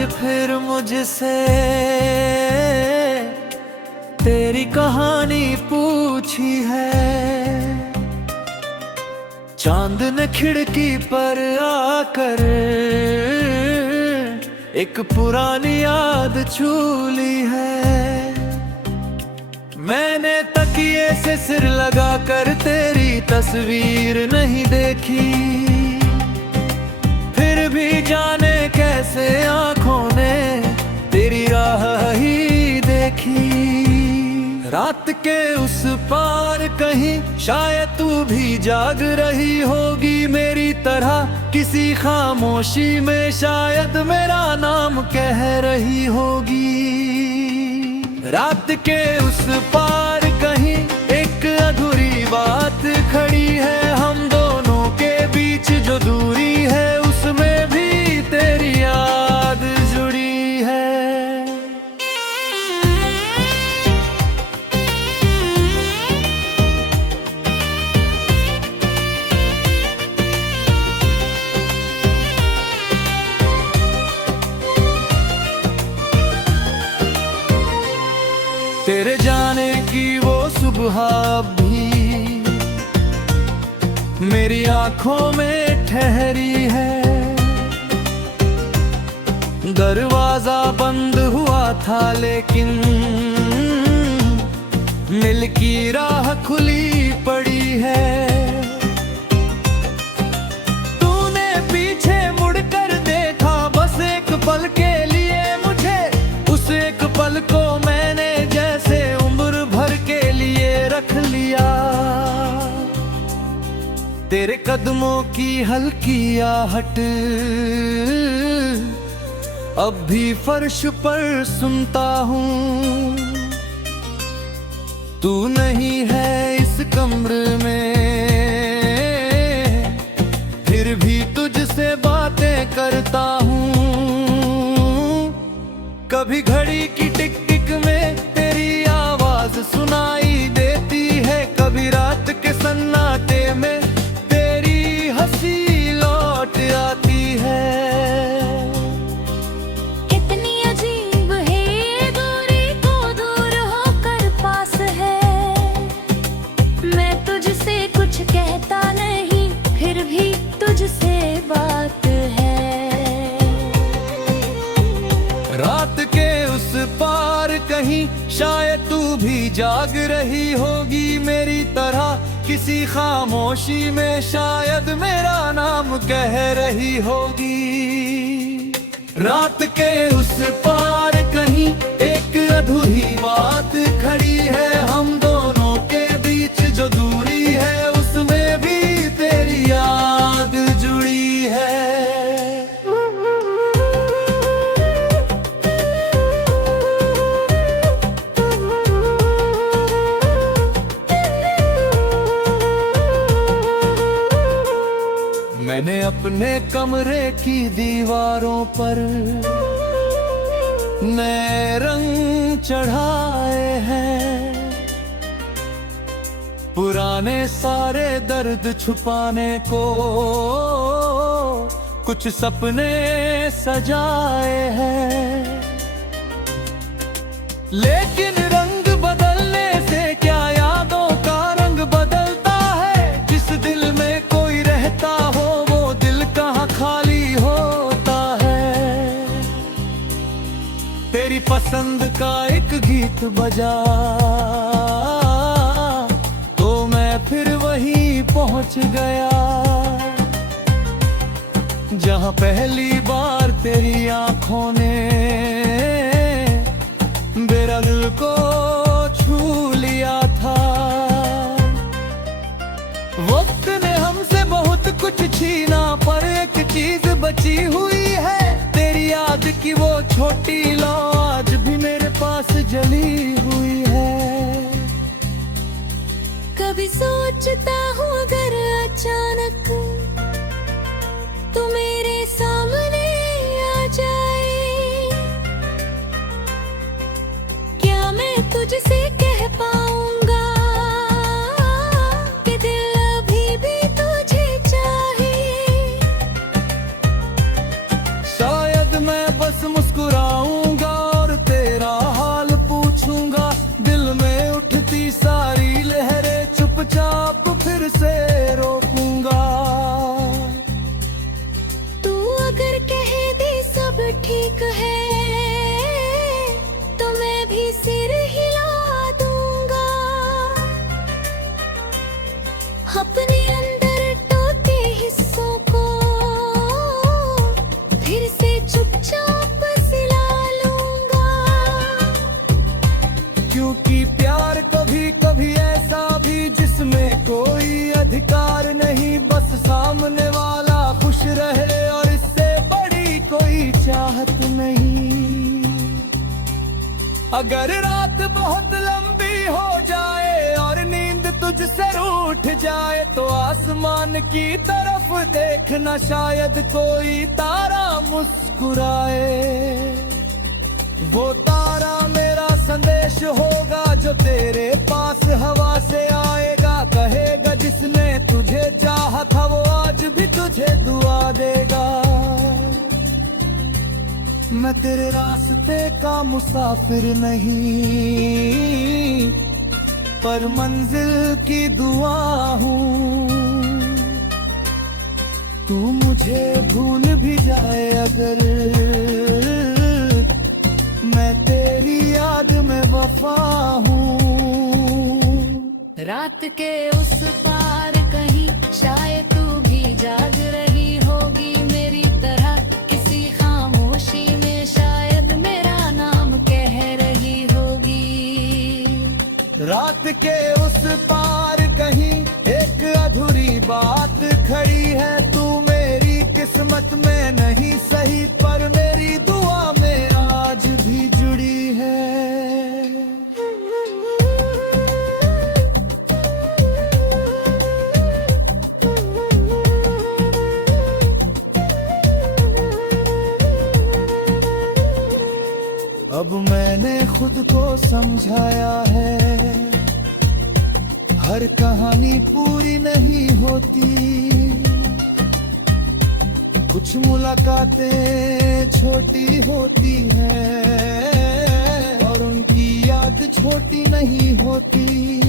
आज फिर मुझसे तेरी कहानी पूछी है। चांद ने खिड़की पर आकर एक पुरानी याद छू ली है। मैंने तकिए से सिर लगाकर तेरी तस्वीर नहीं देखी, फिर भी जाने कैसे आंखों ने तेरी राह ही देखी। रात के उस पार कहीं शायद तू भी जाग रही होगी मेरी तरह, किसी खामोशी में शायद मेरा नाम कह रही होगी। रात के उस पार कहीं एक अधूरी बात खड़ी है, हम दोनों के बीच जो दूरी है उसमें भी तेरी याद जुड़ी है। तेरे जाने की वो सुबह भी मेरी आंखों में ठहरी है। दरवाजा बंद हुआ था लेकिन मिल की राह खुली पड़ी है। तूने पीछे मुड़कर देखा बस एक पल के लिए मुझे, उस एक पल को मैंने जैसे उम्र भर के लिए रख लिया। तेरे कदमों की हल्की आहट अब भी फर्श पर सुनता हूँ। तू नहीं है इस कमरे में, फिर भी तुझसे बातें करता हूँ। कभी घड़ी की टिक टिक में तेरी आवाज सुनाई देती है, कभी रात के सन्नाटे में तेरी हंसी लौट आती है। कितनी अजीब है दूरी को दूर होकर पास है। मैं तुझसे कुछ कहता नहीं फिर भी तुझसे बात है। रात के उस पार कहीं शायद तू भी जाग रही होगी मेरी तरह, किसी खामोशी में शायद मेरा नाम कह रही होगी। रात के उस पार कहीं एक अधूरी बात खड़ी है, हम दोनों के बीच जो दूरी है उसमें भी तेरी याद जुड़ी है। मैंने अपने कमरे की दीवारों पर नए रंग चढ़ाए हैं। पुराने सारे दर्द छुपाने को कुछ सपने सजाए हैं। लेकिन रंग बदलने से क्या यादों का रंग बदलता है। जिस दिल में कोई रहता हो वो दिल कहाँ खाली होता है। तेरी पसंद का एक गीत बजा तो मैं फिर वहीं पहुंच गया, जहां पहली बार तेरी आंखों ने मेरा दिल को छू लिया था। वक्त ने हमसे बहुत कुछ छीना पर एक चीज बची हुई है, तेरी याद की वो छोटी लौ आज भी मेरे पास जली हुई है। कभी सोचता हूँ अगर अचानक तू मेरे सामने आ जाए, क्या मैं तुझसे कह पाऊंगा कि दिल अभी भी तुझे चाहे। शायद मैं बस मुस्कुरा से रोकूंगा। तू अगर कह दे सब ठीक है तो मैं भी सिर हिला दूंगा। अपने अंदर टूटे हिस्सों को फिर से चुपचाप सिला लूंगा। क्योंकि प्यार कभी कभी ऐसा भी जिसमें कोई अधिकार नहीं, बस सामने वाला खुश रहे और इससे बड़ी कोई चाहत नहीं। अगर रात बहुत लंबी हो जाए और नींद तुझसे रूठ जाए तो आसमान की तरफ देखना, शायद कोई तारा मुस्कुराए। वो तारा मेरा संदेश होगा जो तेरे पास हवा से आएगा। कहेगा जिसने तुझे चाहा था वो आज भी तुझे दुआ देगा। मैं तेरे रास्ते का मुसाफिर नहीं पर मंजिल की दुआ हूँ। तू मुझे भूल भी जाए अगर, मैं तेरी याद में वफा हूँ। रात के उस पार कहीं शायद तू भी जाग रही होगी मेरी तरह, किसी खामोशी में शायद मेरा नाम कह रही होगी। रात के उस पार कहीं एक अधूरी बात खड़ी है। तू मेरी किस्मत में नहीं सही पर मेरी दुआ में आज भी जुड़ी है। अब मैंने खुद को समझाया है, हर कहानी पूरी नहीं होती। कुछ मुलाकातें छोटी होती हैं और उनकी याद छोटी नहीं होती।